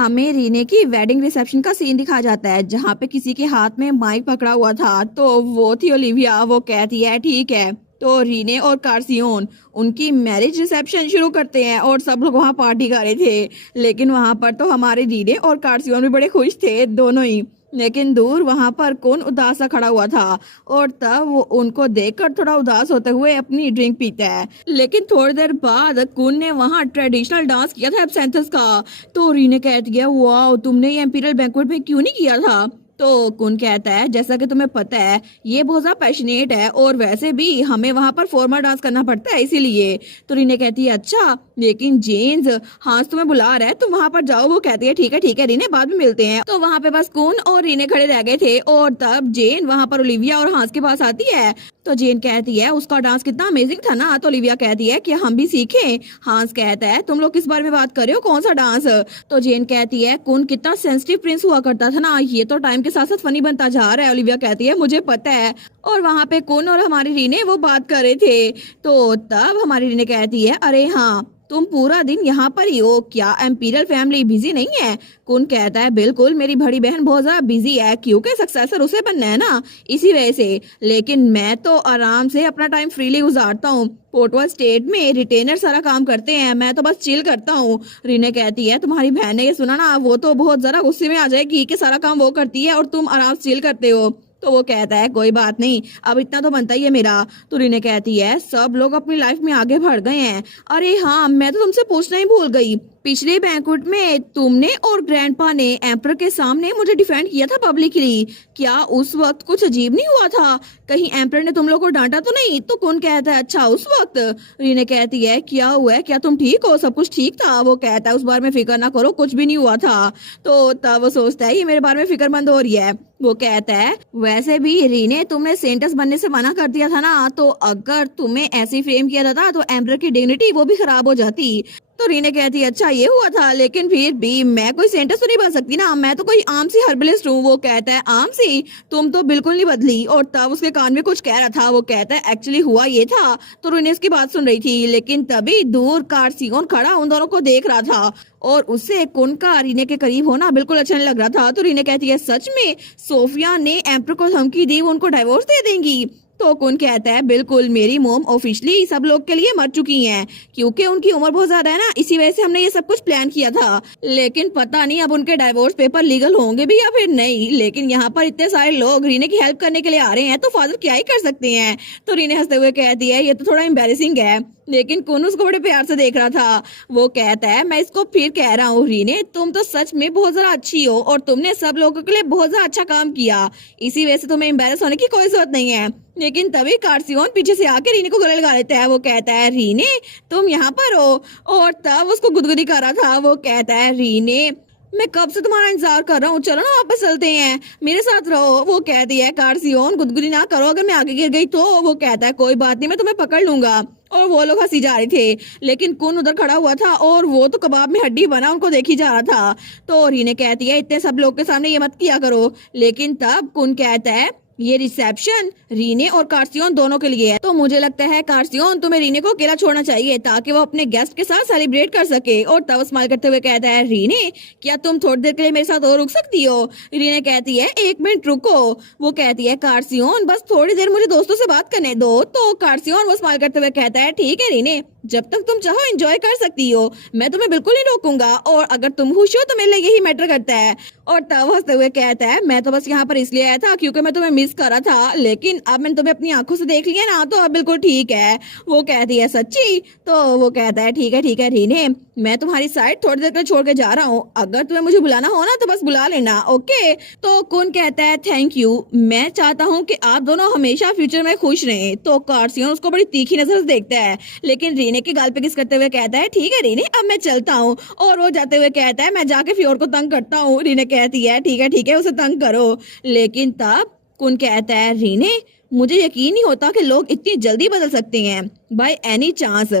हमें रीने की wedding reception का सीन दिखाया जाता है जहाँ पे किसी के हाथ में माइक पकड़ा हुआ था। तो वो थी ओलिविया। वो कहती है ठीक है। तो रीने और कार्सियोन उनकी मैरिज रिसेप्शन शुरू करते हैं और सब लोग वहाँ पार्टी कर रहे थे। लेकिन वहाँ पर तो हमारे रीने और कार्सियोन भी बड़े खुश थे दोनों ही। लेकिन दूर वहां पर कौन उदास सा खड़ा हुआ था और तब वो उनको देखकर थोड़ा उदास होते हुए अपनी ड्रिंक पीता है। लेकिन थोड़ी देर बाद कुन ने वहां ट्रेडिशनल डांस किया था एब्सेंथस का। तो रीने कहती है वाह तुमने ये इंपीरियल बैंक्वेट में क्यों नहीं किया था। तो कुन कहता है जैसा कि तुम्हें पता है ये बहुत ज्यादा पैशनेट है और वैसे भी हमें वहां पर फॉर्मल डांस करना पड़ता है इसीलिए। तो रीने कहती है अच्छा लेकिन जेम्स हांस तुम्हें बुला रहा है तुम वहां पर जाओ। वो कहती है ठीक है रीने बाद में मिलते हैं। तो वहां पे बस कुन और रीने खड़े रह गए थे और तब जेन वहां पर ओलिविया और हांस के पास आती है। तो जेन कहती है उसका डांस कितना अमेजिंग था ना। तो ओलिविया कहती है कि हम भी सीखें। हांस कहता है तुम लोग किस बारे में बात कर रहे हो कौन सा डांस। तो जेन कहती है कुन कितना सेंसिटिव प्रिंस हुआ करता था ना ये तो टाइम के साथ साथ फनी बनता जा रहा है। ओलिविया कहती है मुझे पता है। और वहां पे कुन और हमारी रीने वो बात कर रहे थे। तो तब हमारी रीने कहती है अरे हाँ तुम पूरा दिन यहाँ पर ही हो क्या एम्पीरियल फैमिली बिजी नहीं है। कुन कहता है बिल्कुल मेरी बड़ी बहन बहुत ज्यादा बिजी है क्योंकि सक्सेसर उसे बनना है ना इसी वजह से। लेकिन मैं तो आराम से अपना टाइम फ्रीली गुजारता हूँ। पोर्टवल स्टेट में रिटेनर सारा काम करते हैं मैं तो बस चिल करता हूँ। रीने कहती है तुम्हारी बहन ने ये सुना ना वो तो बहुत ज्यादा गुस्से में आ जाएगी कि सारा काम वो करती है और तुम आराम से चिल करते हो। तो वो कहता है कोई बात नहीं अब इतना तो बनता ही है मेरा। तो रीने कहती है सब लोग अपनी लाइफ में आगे बढ़ गए हैं। अरे हाँ मैं तो तुमसे पूछना ही भूल गई पिछले बैंक्वेट में तुमने और ग्रैंडपा ने एम्पर के सामने मुझे डिफेंड किया था पब्लिकली। क्या उस वक्त कुछ अजीब नहीं हुआ था कहीं एम्पर ने तुम लोग को डांटा तो नहीं। तो कौन कहता है अच्छा उस वक्त। रीने कहती है क्या हुआ है क्या तुम ठीक हो सब कुछ ठीक था। वो कहता है उस बारे में फिक्र ना करो कुछ भी नहीं हुआ था। तो तब वो सोचता है ये मेरे बारे में फिक्रमंद हो रही है। वो कहता है वैसे भी रीने तुमने सेंटस बनने से मना कर दिया था ना तो अगर तुम्हें ऐसे फ्रेम किया जाता तो एम्पर की डिग्निटी वो भी खराब हो जाती। तो रीने कहती है अच्छा ये हुआ था लेकिन फिर भी मैं कोई सेंटस तो नहीं बन सकती ना मैं तो कोई आम सी हर्बलिस्ट हूँ। वो कहता है आम सी तुम तो बिल्कुल नहीं बदली। और तब उसके कान में कुछ कह रहा था। वो कहता है एक्चुअली हुआ ये था। तो रीने उसकी बात सुन रही थी लेकिन तभी दूर कार्सियोन खड़ा उन दोनों को देख रहा था और उससे कुन का रीने के करीब होना बिल्कुल अच्छा नहीं लग रहा था। तो रीने कहती है सच में सोफिया ने एम्पर को धमकी दी वो उनको डाइवोर्स दे देंगी। तो कुन कहता है बिल्कुल मेरी मोम ऑफिशियली सब लोग के लिए मर चुकी हैं क्योंकि उनकी उम्र बहुत ज्यादा है ना इसी वजह से हमने ये सब कुछ प्लान किया था। लेकिन पता नहीं अब उनके डाइवोर्स पेपर लीगल होंगे भी या फिर नहीं। लेकिन यहाँ पर इतने सारे लोग रीने की हेल्प करने के लिए आ रहे हैं तो फादर क्या ही कर सकते हैं। तो रीने हंसते हुए कहती है ये तो थोड़ा एम्बेरसिंग है। लेकिन कुन उसको बड़े प्यार से देख रहा था। वो कहता है मैं इसको फिर कह रहा हूँ रीने तुम तो सच में बहुत ज्यादा अच्छी हो और तुमने सब लोगों के लिए बहुत ज्यादा अच्छा काम किया इसी वजह से तुम्हें एम्बेरस होने की कोई जरूरत नहीं है। लेकिन तभी कार्सियोन पीछे से आके रीने को गले लगा लेता है। वो कहता है रीने तुम यहाँ पर हो। और तब उसको गुदगुदी कर रहा था। वो कहता है रीने मैं कब से तुम्हारा इंतजार कर रहा हूँ चलो ना वापस चलते हैं मेरे साथ रहो। वो कहती है कार्सियोन गुदगुदी ना करो अगर मैं आगे गिर गई तो। वो कहता है कोई बात नहीं मैं तुम्हें पकड़ लूंगा। और वो लोग हंसी जा रहे थे लेकिन कुन उधर खड़ा हुआ था और वो तो कबाब में हड्डी बना उनको देखी जा रहा था। तो रीने कहती है इतने सब लोग के सामने ये मत किया करो। लेकिन तब कुन कहता है ये रिसेप्शन रीने और कार्सियोन दोनों के लिए है तो मुझे लगता है कार्सियोन तुम्हें रीने को अकेला छोड़ना चाहिए ताकि वो अपने गेस्ट के साथ सेलिब्रेट कर सके। और तब स्माइल करते हुए कहता है रीने क्या तुम थोड़ी देर के लिए मेरे साथ और रुक सकती हो। रीने कहती है एक मिनट रुको। वो कहती है कार्सियोन बस थोड़ी देर मुझे दोस्तों से बात करने दो। तो कार्सियोन वो स्माइल करते हुए कहता है ठीक है रीने जब तक तुम चाहो एंजॉय कर सकती हो मैं तुम्हें बिल्कुल नहीं रोकूंगा और अगर तुम खुश हो तो मेरे लिए यही मैटर करता है। और तब हंसते हुए कहता है मैं तो बस यहाँ पर इसलिए आया था क्योंकि मैं तुम्हें मिस कर रहा था लेकिन अब मैंने तुम्हें अपनी आंखों से देख लिया ना तो अब बिल्कुल ठीक है। वो कहती है सच्ची। तो वो कहता है ठीक है रीने मैं तुम्हारी साइड थोड़ी देर के लिए छोड़ के जा रहा हूँ अगर तुम्हें मुझे बुलाना हो ना तो बस बुला लेना ओके। तो कुन कहता है थैंक यू मैं चाहता हूँ कि आप दोनों हमेशा फ्यूचर में खुश रहें। तो कार्सियोन उसको बड़ी तीखी नजर से देखता है लेकिन रीने के गाल पे किस करते हुए कहता है ठीक है रीने अब मैं चलता हूँ। और वो जाते हुए कहता है मैं जाके फ्योर को तंग करता हूँ। रीने कहती है ठीक है उसे तंग करो। लेकिन तब कुन कहता है रीने मुझे यकीन नहीं होता कि लोग इतनी जल्दी बदल सकते हैं बाय एनी चांस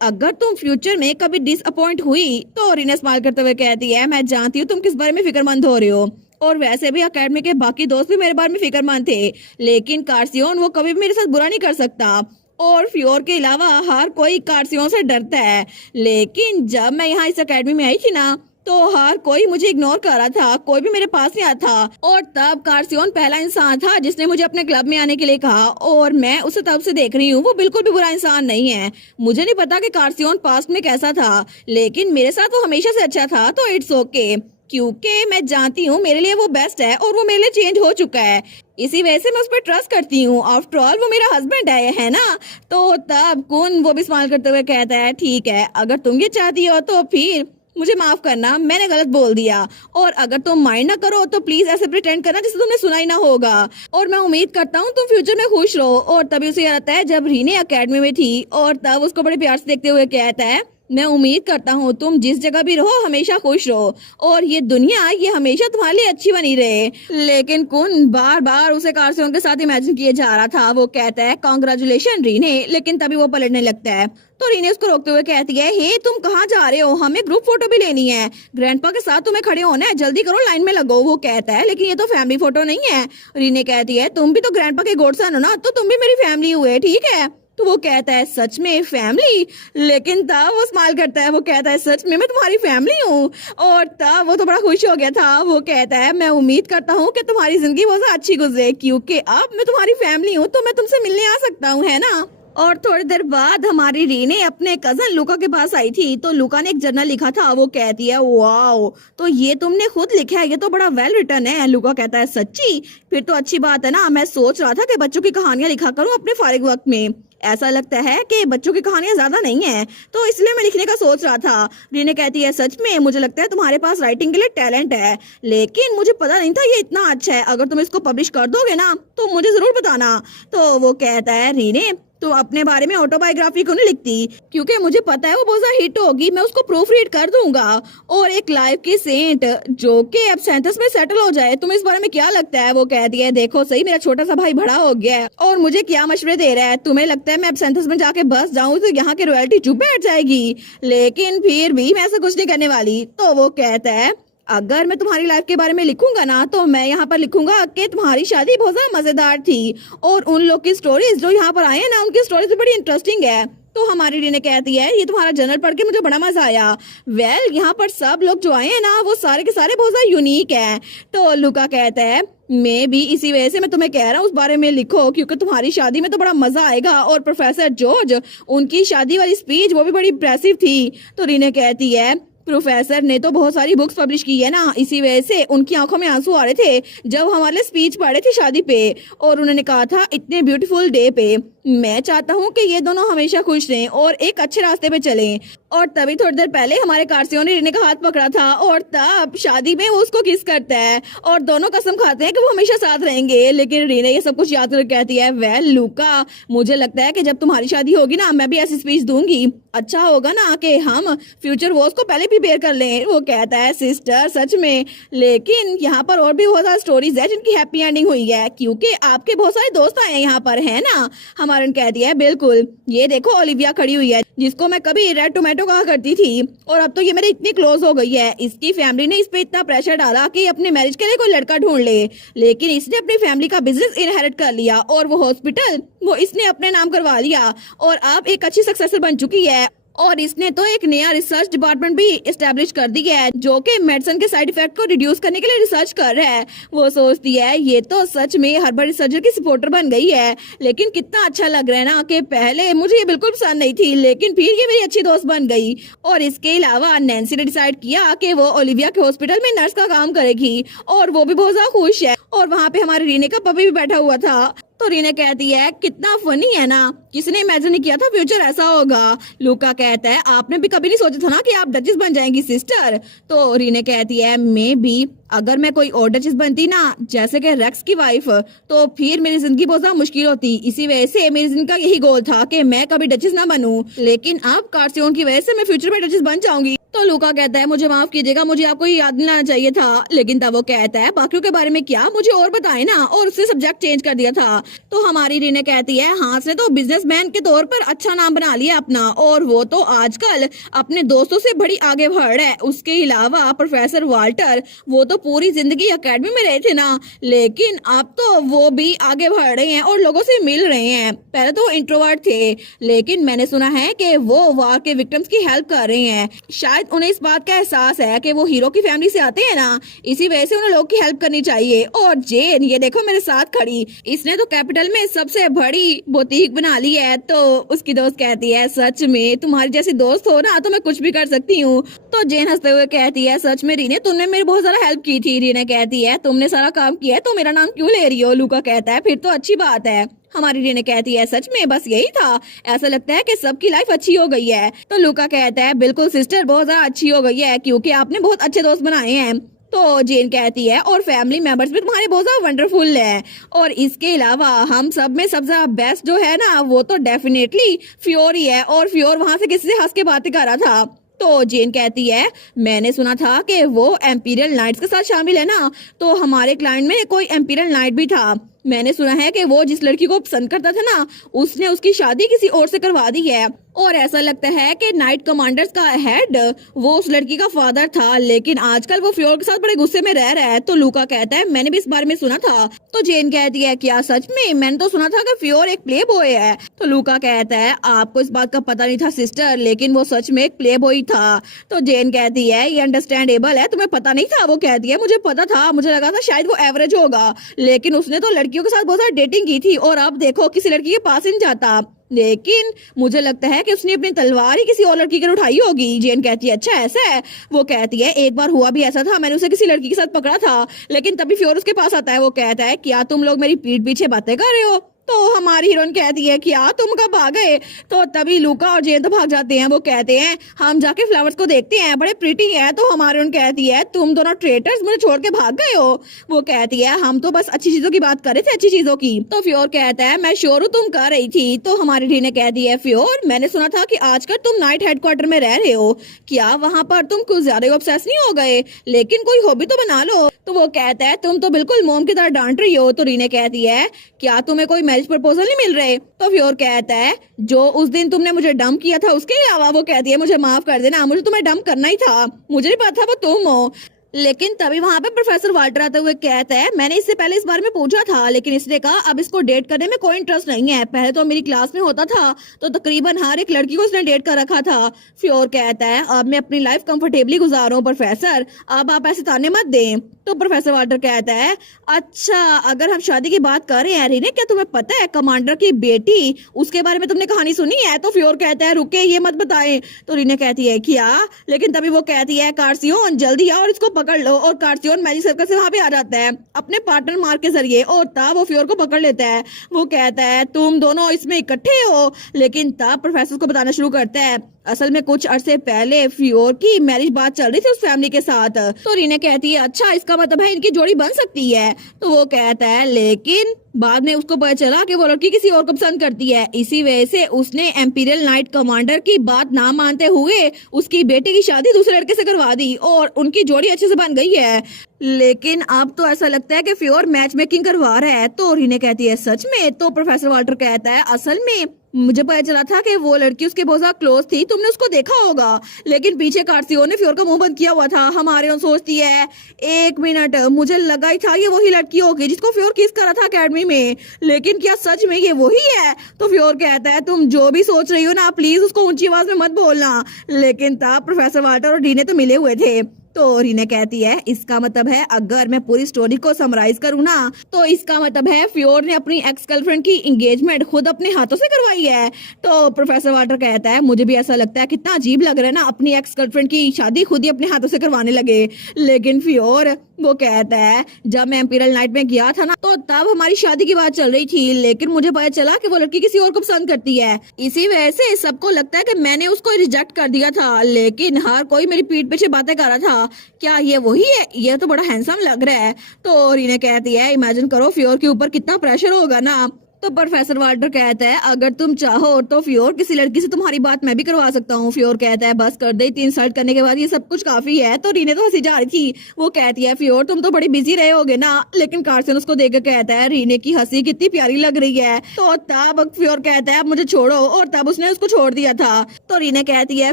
अगर तुम फ्यूचर में कभी डिसअपॉइंट हुई। तो रीना स्माइल करते हुए कहती है मैं जानती हूँ तुम किस बारे में फिक्रमंद हो रहे हो और वैसे भी अकेडमी के बाकी दोस्त भी मेरे बारे में फिक्रमंद थे लेकिन कार्सियोन वो कभी भी मेरे साथ बुरा नहीं कर सकता और फ्योर के अलावा हर कोई कार्सियोन से डरता है। लेकिन जब मैं यहाँ इस अकेडमी में आई थी ना तो हर कोई मुझे इग्नोर कर रहा था, कोई भी मेरे पास नहीं आया था। और तब कार्सियोन पहला इंसान था जिसने मुझे अपने क्लब में आने के लिए कहा, और मैं उसे तब से देख रही हूँ, वो बिल्कुल भी बुरा इंसान नहीं है। मुझे नहीं पता कि कार्सियोन पास्ट में कैसा था, लेकिन मेरे साथ वो हमेशा से अच्छा था, तो इट्स ओके, क्योंकि मैं जानती हूँ मेरे लिए वो बेस्ट है और वो मेरे लिए चेंज हो चुका है। इसी वजह से मैं उस पर ट्रस्ट करती हूँ। आफ्टर ऑल वो मेरा हस्बैंड है ना। तो तब कुन वो भी स्माइल करते हुए कहता है, ठीक है, अगर तुम ये चाहती हो तो फिर मुझे माफ करना, मैंने गलत बोल दिया। और अगर तुम माइंड ना करो तो प्लीज ऐसे प्रिटेंड करना जैसे तुमने सुना ही ना होगा। और मैं उम्मीद करता हूँ तुम फ्यूचर में खुश रहो। और तभी उसे याद आता है जब रीने एकेडमी में थी, और तब उसको बड़े प्यार से देखते हुए कहता है, मैं उम्मीद करता हूँ तुम जिस जगह भी रहो हमेशा खुश रहो, और ये दुनिया ये हमेशा तुम्हारे लिए अच्छी बनी रहे। लेकिन कुन बार बार उसे कार्सियोन के साथ इमेजिन किए जा रहा था। वो कहता है, कांग्रेचुलेशन रीने, लेकिन तभी वो पलटने लगता है। तो रीने उसको रोकते हुए कहती है, हे तुम कहाँ जा रहे हो, हमें ग्रुप फोटो भी लेनी है, ग्रैंडपा के साथ तुम्हें खड़े होना है, जल्दी करो, लाइन में लगो। वो कहता है, लेकिन ये तो फैमिली फोटो नहीं है। रीने कहती है, तुम भी तो ग्रैंडपा के गोडसन हो ना, तो तुम भी मेरी फैमिली हुए, ठीक है। तो वो कहता है, सच में फैमिली? लेकिन तब वो स्माइल करता है, वो कहता है, सच में मैं तुम्हारी फैमिली हूँ। और तब वो तो बड़ा खुश हो गया था। वो कहता है, मैं उम्मीद करता हूँ कि तुम्हारी जिंदगी बहुत अच्छी गुजरे, क्योंकि अब मैं तुम्हारी फैमिली हूँ, तो मैं तुमसे मिलने आ सकता हूँ, है ना। और थोड़ी देर बाद हमारी रीने अपने कजन लुका के पास आई थी। तो लुका ने एक जर्नल लिखा था। वो कहती है, वाओ, तो ये तुमने खुद लिखा है, ये तो बड़ा वेल रिटन है। लुका कहता है, सच्ची? फिर तो अच्छी बात है ना। मैं सोच रहा था कि बच्चों की कहानियां लिखा करूं अपने फारिग वक्त में। ऐसा लगता है कि बच्चों की कहानियां ज्यादा नहीं है, तो इसलिए मैं लिखने का सोच रहा था। रीने कहती है, सच में? मुझे लगता है तुम्हारे पास राइटिंग के लिए टैलेंट है, लेकिन मुझे पता नहीं था ये इतना अच्छा है। अगर तुम इसको पब्लिश कर दोगे ना तो मुझे जरूर बताना। तो वो कहता है, रीने तो अपने बारे में ऑटोबायोग्राफी क्यों नहीं लिखती, क्योंकि मुझे पता है वो बहुत ज्यादा हिट होगी, मैं उसको प्रूफ रीड कर दूंगा। और एक लाइफ की सेंट जो कि अब सेंटस में सेटल हो जाए, तुम्हें इस बारे में क्या लगता है? वो कहती है, देखो सही, मेरा छोटा सा भाई बड़ा हो गया है और मुझे क्या मशवरे दे रहा है। तुम्हें लगता है मैं अब सेंटस में जाके बस जाऊं तो यहाँ की रॉयल्टी चुप बैठ जाएगी? लेकिन फिर भी मैं ऐसा कुछ नहीं करने वाली। तो वो कहता है, अगर मैं तुम्हारी लाइफ के बारे में लिखूंगा ना, तो मैं यहाँ पर लिखूंगा कि तुम्हारी शादी बहुत ज्यादा मजेदार थी, और उन लोग की स्टोरीज जो यहाँ पर आए हैं ना, उनकी स्टोरीज भी बड़ी इंटरेस्टिंग है। तो हमारी रीने कहती है, ये तुम्हारा जर्नल पढ़ के मुझे बड़ा मजा आया। वेल, यहाँ पर सब लोग जो आए हैं ना, वो सारे के सारे बहुत ज्यादा यूनिक है। तो लुका कहता है, मैं भी इसी वजह से मैं तुम्हें कह रहा हूँ उस बारे में लिखो, क्योंकि तुम्हारी शादी में तो बड़ा मजा आएगा। और प्रोफेसर जॉर्ज, उनकी शादी वाली स्पीच वो भी बड़ी इंप्रेसिव थी। तो रीने कहती है, प्रोफेसर ने तो बहुत सारी बुक्स पब्लिश की है ना, इसी वजह से उनकी आंखों में आंसू आ रहे थे जब हमारे स्पीच पढ़े थे शादी पे, और उन्होंने कहा था इतने ब्यूटीफुल डे पे। मैं चाहता हूँ कि ये दोनों हमेशा खुश रहें और एक अच्छे रास्ते पे चलें। और तभी थोड़ी देर पहले हमारे कार्सियों ने रीने का हाथ पकड़ा था, और तब शादी में वो उसको किस करता है, और दोनों कसम खाते हैं कि वो हमेशा साथ रहेंगे। लेकिन रीने ये सब कुछ याद कर कहती है, वेल लुका, मुझे लगता है कि जब तुम्हारी शादी होगी ना, मैं भी ऐसी स्पीच दूंगी। अच्छा होगा ना कि हम फ्यूचर वॉर्स को पहले प्रिपेयर कर लें। वो कहता है, सिस्टर सच में, लेकिन यहाँ पर और भी बहुत सारी स्टोरीज है जिनकी हैप्पी एंडिंग हुई है, क्योंकि आपके बहुत सारे दोस्त आए हैं यहाँ पर, है ना। हमारन कहती है, बिल्कुल, ये देखो ओलिविया खड़ी हुई है, जिसको मैं कभी रेड टोमेटो कहा करती थी, और अब तो ये मेरे इतनी क्लोज हो गई है। इसकी फैमिली ने इस पे इतना प्रेशर डाला कि अपने मैरिज के लिए कोई लड़का ढूंढ ले, लेकिन इसने अपनी फैमिली का बिजनेस इनहेरिट कर लिया, और वो हॉस्पिटल वो इसने अपने नाम करवा लिया, और अब एक अच्छी सक्सेसर बन चुकी है। और इसने तो एक नया रिसर्च डिपार्टमेंट भी एस्टेब्लिश कर दिया है, जो कि मेडिसिन के साइड इफेक्ट को रिड्यूस करने के लिए रिसर्च कर रहा है। वो सोचती है, ये तो सच में हर्बल रिसर्चर की सपोर्टर बन गई है। लेकिन कितना अच्छा लग रहा है ना कि पहले मुझे ये बिल्कुल पसंद नहीं थी, लेकिन फिर ये मेरी अच्छी दोस्त बन गई। और इसके अलावा नैन्सी ने डिसाइड किया कि वो ओलिविया के हॉस्पिटल में नर्स का काम करेगी, और वो भी बहुत ज्यादा खुश है। और वहाँ पे हमारे रीने का पपी भी बैठा हुआ था। तो रीने कहती है, कितना फनी है ना, किसने इमेजिन नहीं किया था फ्यूचर ऐसा होगा। लुका कहता है, आपने भी कभी नहीं सोचा था ना कि आप डचेस बन जाएंगी सिस्टर। तो रीने कहती है, मैं भी, अगर मैं कोई और डचेस बनती ना, जैसे कि रेक्स की वाइफ, तो फिर मेरी जिंदगी बहुत ज्यादा मुश्किल होती। इसी वजह से मेरी जिंदगी का यही गोल था कि मैं कभी डचेस ना बनूं, लेकिन अब कार्सियोन की वजह से मैं फ्यूचर में डचेस बन जाऊंगी। तो लुका कहता है, मुझे माफ कीजिएगा, मुझे आपको ये याद दिलाना चाहिए था। लेकिन तब वो कहता है, बाकियों के बारे में क्या, मुझे और बताए ना, और उससे सब्जेक्ट चेंज कर दिया था। तो हमारी रीने कहती है, हाँ, उसने तो बिजनेसमैन के तौर पर अच्छा नाम बना लिया अपना, और वो तो आजकल अपने दोस्तों से बड़ी आगे बढ़ है। उसके अलावा प्रोफेसर वाल्टर, वो तो पूरी जिंदगी एकेडमी में रहे थे ना, लेकिन अब तो वो भी आगे बढ़ रहे हैं और लोगों से मिल रहे हैं। पहले तो वो इंट्रोवर्ट थे, लेकिन मैंने सुना है कि वो वार के विक्टिम्स की हेल्प कर रहे हैं। शायद शायद उन्हें इस बात का एहसास है कि वो हीरो की फैमिली से आते हैं ना, इसी वजह से उन्हें लोग की हेल्प करनी चाहिए। और जेन ये देखो मेरे साथ खड़ी, इसने तो कैपिटल में सबसे बड़ी बुटीक बना ली है। तो उसकी दोस्त कहती है सच में तुम्हारी जैसी दोस्त हो ना तो मैं कुछ भी कर सकती हूँ। तो जेन हंसते हुए कहती है सच में रीने तुमने मेरी बहुत सारा हेल्प की थी। रीने कहती है तुमने सारा काम किया है तो मेरा नाम क्यों ले रही हो। लूका कहता है फिर तो अच्छी बात है। हमारी रीने कहती है सच में बस यही था, ऐसा लगता है कि सबकी लाइफ अच्छी हो गई है। तो लूका कहता है बिल्कुल सिस्टर बहुत ज्यादा अच्छी हो गई है क्योंकि आपने बहुत अच्छे दोस्त बनाए हैं। तो जेन कहती है और फैमिली मेंबर्स भी तुम्हारे बहुत ज्यादा वंडरफुल है। और इसके अलावा हम सब में सबसे ज्यादा बेस्ट जो है ना वो तो डेफिनेटली फ्योर ही है। और फ्योर वहां से किसी से हंस के बातें कर रहा था। तो जेन कहती है मैंने सुना था कि वो एम्पीरियल नाइट्स के साथ शामिल है ना, तो हमारे क्लाइंट में कोई एम्पीरियल नाइट भी था। मैंने सुना है कि वो जिस लड़की को पसंद करता था ना उसने उसकी शादी किसी और से करवा दी है। और ऐसा लगता है कि नाइट कमांडर्स का हेड वो उस लड़की का फादर था, लेकिन आजकल वो फ्योर के साथ बड़े गुस्से में रह रहा है। तो लूका कहता है मैंने भी इस बारे में सुना था। तो जेन कहती है क्या सच में, मैंने तो सुना था कि फ्योर एक प्ले बॉय है। तो लूका कहता है आपको इस बात का पता नहीं था सिस्टर, लेकिन वो सच में एक प्ले बॉय था। तो जेन कहती है ये अंडरस्टैंडेबल है, तुम्हें पता नहीं था। वो कहती है मुझे पता था, मुझे लगा था शायद वो एवरेज होगा, लेकिन उसने तो लड़कियों के साथ बहुत सारी डेटिंग की थी और अब देखो किसी लड़की के पास ही नहीं जाता। लेकिन मुझे लगता है कि उसने अपनी तलवार ही किसी और लड़की के उठाई होगी। जेन कहती है अच्छा ऐसा है। वो कहती है एक बार हुआ भी ऐसा था, मैंने उसे किसी लड़की के साथ पकड़ा था, लेकिन तभी फ्योर उसके पास आता है। वो कहता है क्या तुम लोग मेरी पीठ पीछे बातें कर रहे हो। तो हमारी हीरोइन कहती है क्या तुम कब भाग गए। तो तभी लूका और जेन तो भाग जाते हैं। वो कहते हैं हम जाके फ्लावर्स को देखते हैं, बड़े प्रिटी है। तो हमारी हीरोइन कहती है तुम दोनों ट्रेटर्स मुझे छोड़ के भाग गए हो। वो कहती है हम तो बस अच्छी चीजों की बात कर रहे थे, अच्छी चीजों की। तो फ्योर कहता है मैं श्योर हूँ तुम कर रही थी। तो हमारी रीने कहती है फ्योर मैंने सुना था कि आजकल तुम नाइट हेडक्वार्टर में रह रहे हो, क्या वहाँ पर तुम कुछ ज्यादा ऑब्सेस नहीं हो गए, लेकिन कोई हॉबी तो बना लो। तो वो कहता है तुम तो बिल्कुल मोम की तरह डांट रही हो। तो रीने कहती है क्या तुम्हें कोई मैरिज प्रपोजल नहीं मिल रहे। तो फ्योर कहता है जो उस दिन तुमने मुझे डंप किया था उसके अलावा। वो कहती है मुझे माफ कर देना, मुझे तुम्हें डंप करना ही था, मुझे नहीं पता था वो तुम हो। लेकिन तभी वहां पे प्रोफेसर वाल्टर आते हुए कहता है मैंने इससे पहले इस बारे में पूछा था, लेकिन इसने कहा अब इसको डेट करने में कोई इंटरेस्ट नहीं है। पहले तो मेरी क्लास में होता था तो तकरीबन हर एक लड़की को इसने डेट कर रखा था। फ्योर कहता है अब मैं अपनी लाइफ कंफर्टेबली गुजार रहा हूँ प्रोफेसर, अब आप ऐसे ताने मत दें। तो प्रोफेसर वाल्टर कहता है अच्छा अगर हम शादी की बात कर रहे हैं रीने, क्या तुम्हें पता है कमांडर की बेटी उसके बारे में तुमने कहानी सुनी है। तो फ्योर कहता है रुके ये मत बताएं। तो रीने कहती है क्या, लेकिन तभी वो कहती है कार्सियोन जल्दी आओ और इसको पकड़ लो। और कार्सियोन मैजिक सर्कल से वहां पे आ जाता है अपने पार्टनर मार्क के जरिए और तब वो फ्योर को पकड़ लेता है। वो कहता है तुम दोनों इसमें इकट्ठे हो, लेकिन तब प्रोफेसर को बताना शुरू करता है असल में कुछ अरसे पहले फ्योर की मैरिज बात चल रही थी उस फैमिली के साथ। तो रीने कहती है अच्छा इसका मतलब है इनकी जोड़ी बन सकती है। तो वो कहता है लेकिन बाद में उसको पता चला कि वो लड़की किसी और को पसंद करती है, इसी वजह से उसने एम्पीरियल नाइट कमांडर की बात ना मानते हुए उसकी बेटी की शादी दूसरे लड़के से करवा दी और उनकी जोड़ी अच्छे से बन गई है। लेकिन अब तो ऐसा लगता है कि फ्योर मैच मेकिंग करवा रहा है। तो रीने कहती है सच में। तो प्रोफेसर वाल्टर कहता है असल में मुझे पता चला था कि वो लड़की उसके बहुत ज्यादा क्लोज थी, तुमने उसको देखा होगा, लेकिन पीछे कार्सियो ने फ्योर का मुंह बंद किया हुआ था। हमारे यहाँ सोचती है एक मिनट मुझे लगा ही था ये वही लड़की होगी जिसको फ्योर किस करा था अकेडमी में, लेकिन क्या सच में ये वही है। तो फ्योर कहता है तुम जो भी सोच रही हो ना प्लीज उसको ऊंची आवाज में मत बोलना। लेकिन तब प्रोफेसर वाल्टर और रीने तो मिले हुए थे। तो रीने कहती है इसका मतलब है अगर मैं पूरी स्टोरी को समराइज करूँ ना तो इसका मतलब है फ्योर ने अपनी एक्स गर्लफ्रेंड की एंगेजमेंट खुद अपने हाथों से करवाई है। तो प्रोफेसर वाल्टर कहता है मुझे भी ऐसा लगता है कितना अजीब लग रहा है ना अपनी एक्स गर्लफ्रेंड की शादी खुद ही अपने हाथों से करवाने लगे। लेकिन फ्योर वो कहता है जब मैं एम्पीरियल नाइट में गया था ना तो तब हमारी शादी की बात चल रही थी, लेकिन मुझे पता चला कि वो लड़की किसी और को पसंद करती है, इसी वजह से सबको लगता है कि मैंने उसको रिजेक्ट कर दिया था, लेकिन हर कोई मेरी पीठ पीछे बातें कर रहा था। क्या ये वही है, ये तो बड़ा हैंडसम लग रहा है। तो रीने कहती है इमेजिन करो फ्योर के ऊपर कितना प्रेशर होगा ना। तो प्रोफेसर वाल्टर कहता है अगर तुम चाहो तो फ्योर किसी लड़की से तुम्हारी बात मैं भी करवा सकता हूँ। फ्योर कहता है बस कर दे, 3 इंसल्ट करने के बाद ये सब कुछ काफी है। तो रीने तो हंसी जा रही थी। वो कहती है फ्योर तुम तो बड़ी बिजी रहे होगे ना, लेकिन कार्सन उसको देख कहता है रीने की हंसी कितनी प्यारी लग रही है। तो तब फ्योर कहता है मुझे छोड़ो, और तब उसने उसको छोड़ दिया था। तो रीने कहती है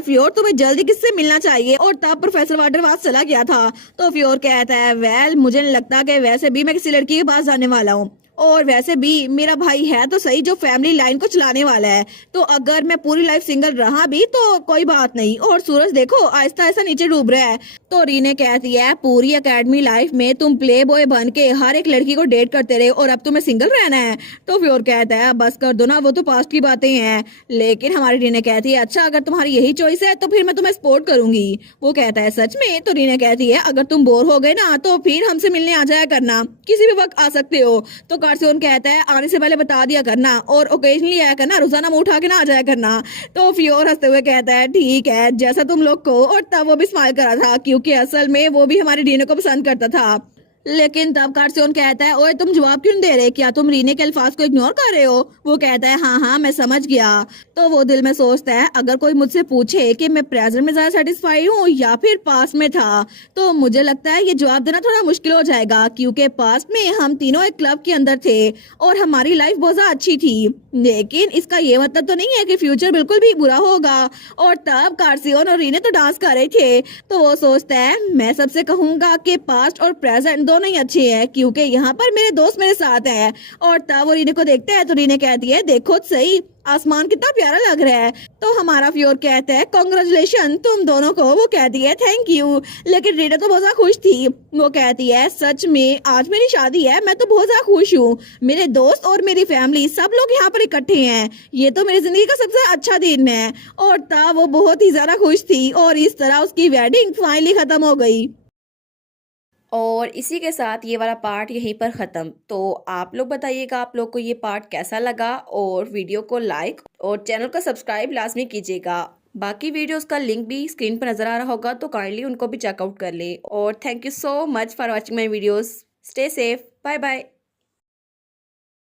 फ्योर तुम्हें जल्दी किससे मिलना चाहिए, और तब प्रोफेसर वाल्टर वहां चला गया था। तो फ्योर कहता है वेल मुझे नहीं लगता कि वैसे भी मैं किसी लड़की के पास जाने वाला हूँ। और वैसे भी मेरा भाई है तो सही जो फैमिली लाइन को चलाने वाला है, तो अगर मैं पूरी लाइफ सिंगल रहा भी तो कोई बात नहीं। और सूरज देखो आहिस्ता आहिस्ता नीचे डूब रहा है। तो रीने कहती है पूरी एकेडमी लाइफ में तुम प्ले बॉय बन के हर एक लड़की को डेट करते रहे और अब तुम्हें सिंगल रहना है। तो फ्योर कहता है बस कर दो ना, वो तो पास्ट की बातें हैं। लेकिन हमारी रीने कहती है अच्छा अगर तुम्हारी यही चॉइस है तो फिर मैं तुम्हें सपोर्ट करूंगी। वो कहता है सच में? तो रीने कहती है अगर तुम बोर हो गए ना तो फिर हमसे मिलने आ जाया करना, किसी भी वक्त आ सकते हो। तो कार्सियोन कहता है आने से पहले बता दिया करना और ओकेजनली आया करना, रोजाना मुंह उठा के ना आ जाया करना। तो फ्योर हंसते हुए कहता है ठीक है जैसा तुम लोग को। और तब वो भी स्माइल करा था क्योंकि असल में वो भी हमारी रीने को पसंद करता था। लेकिन तब कार्सियोन कहता है ओए तुम जवाब क्यों नहीं दे रहे, क्या तुम रीने के अल्फाज को इग्नोर कर रहे हो? वो कहता है हाँ हाँ मैं समझ गया। तो वो दिल में सोचता है अगर कोई मुझसे पूछे कि मैं प्रेजेंट में ज्यादा सेटिस्फाई हूँ या फिर पास्ट में था, तो मुझे लगता है ये जवाब देना थोड़ा मुश्किल हो जाएगा क्योंकि पास्ट में हम तीनों एक क्लब के अंदर थे और हमारी लाइफ बहुत ज्यादा अच्छी थी। लेकिन इसका ये मतलब तो नहीं है कि फ्यूचर बिल्कुल भी बुरा होगा। और तब कार्सियोन और रीने तो डांस कर रहे थे। तो वो सोचता है मैं सबसे कहूंगा कि पास्ट और प्रेजेंट दोनों ही अच्छे हैं क्योंकि यहाँ पर मेरे दोस्त मेरे साथ हैं। और तब वो रीने को देखता है तो रीने कहती है देखो तो सही आसमान कितना प्यारा लग रहा है। तो हमारा फ्योर कहता है कॉन्ग्रेचुलेशन तुम दोनों को। वो कहती है थैंक यू। लेकिन रीना तो बहुत ज्यादा खुश थी। वो कहती है सच में आज मेरी शादी है, मैं तो बहुत ज्यादा खुश हूँ। मेरे दोस्त और मेरी फैमिली सब लोग यहाँ पर इकट्ठे हैं, ये तो मेरी जिंदगी का सबसे अच्छा दिन है। और तब वो बहुत ही ज्यादा खुश थी और इस तरह उसकी वेडिंग फाइनली खत्म हो गई। और इसी के साथ ये वाला पार्ट यहीं पर ख़त्म। तो आप लोग बताइएगा आप लोग को ये पार्ट कैसा लगा, और वीडियो को लाइक और चैनल को सब्सक्राइब लाजमी कीजिएगा। बाकी वीडियोस का लिंक भी स्क्रीन पर नज़र आ रहा होगा तो काइंडली उनको भी चेकआउट कर ले। और thank you so much for watching my videos. Stay safe, bye bye.